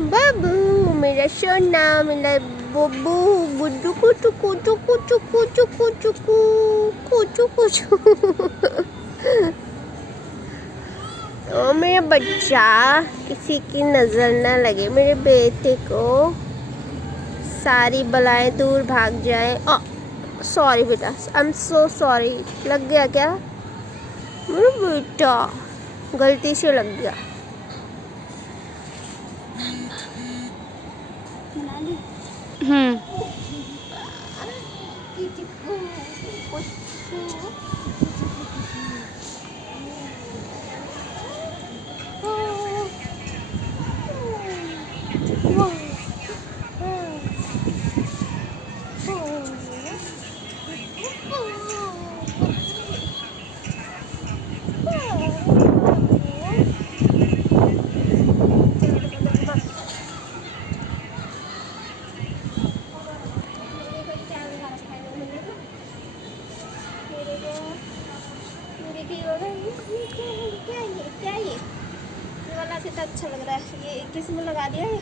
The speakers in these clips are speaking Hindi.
बाबू मेरा सोना, मेरा बब्बू, गुड्डू कुचू कुचू कुचू कुचू कुचू कुचू कुचू। ओ मेरा बच्चा, किसी की नज़र ना लगे मेरे बेटे को, सारी बलाएं दूर भाग जाए। सॉरी बेटा, आई एम सो सॉरी। लग गया क्या मेरा बेटा? गलती से लग गया। क्या ये वाला कितना अच्छा लग रहा है। ये किस में लगा दिया है?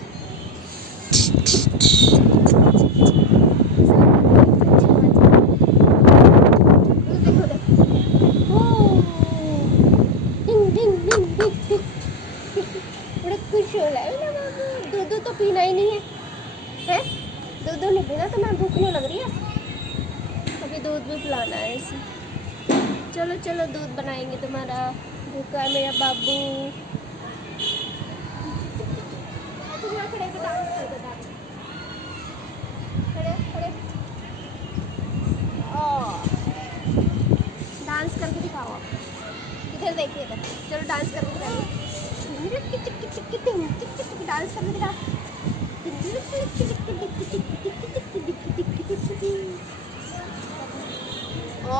बड़ा खुश हो रहा है ना बाबू। दूध तो पीना ही नहीं है? दूध नहीं पीना तो मैं भूख नहीं लग रही है। अभी दूध भी पिलाना है इसे। चलो चलो दूध बनाएंगे तुम्हारा। भूखा है मेरा बाबू। खड़े खड़े डांस करके दिखाओ आप। इधर देखिए इधर। चलो डांस करके दिखाइए। डांस करके दिखा। ओ